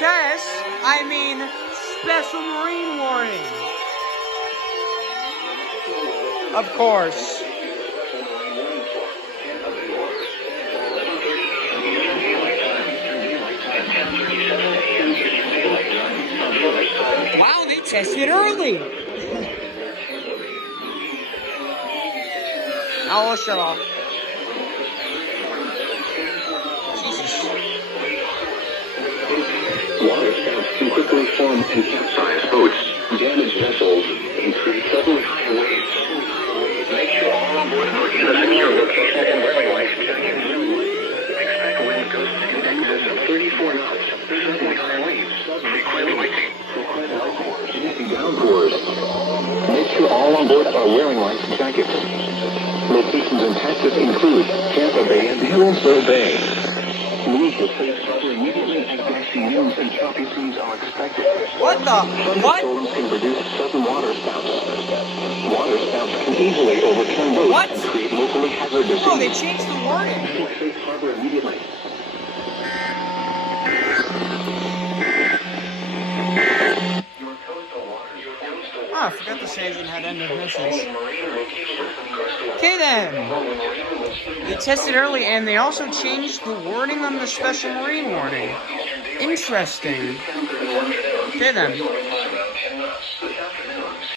ESS, I mean Special Marine Warning. Of course. Wow, they tested early. I'll shut off. Jesus. Water spouts can quickly form and capsize boats, damage vessels, and create suddenly high waves. Make sure all on board boats are secure location and wearing life jackets. Expect wind gusts in excess of 34 knots, suddenly high waves, frequent lightning. Downpours. Make sure all on board are wearing life jackets. Locations in Texas include Tampa Bay and Hillsborough Bay. Move to safe harbor immediately as gusty winds and choppy seas are expected. What the? What? Storms can produce sudden water spouts. Water spouts can easily overturn boats What? and create locally hazardous. Oh, they changed the wording. Move to safe harbor immediately. Oh, I forgot to say it had end of message. Okay then. They tested early and they also changed the wording on the Special Marine Warning. Interesting. Okay then.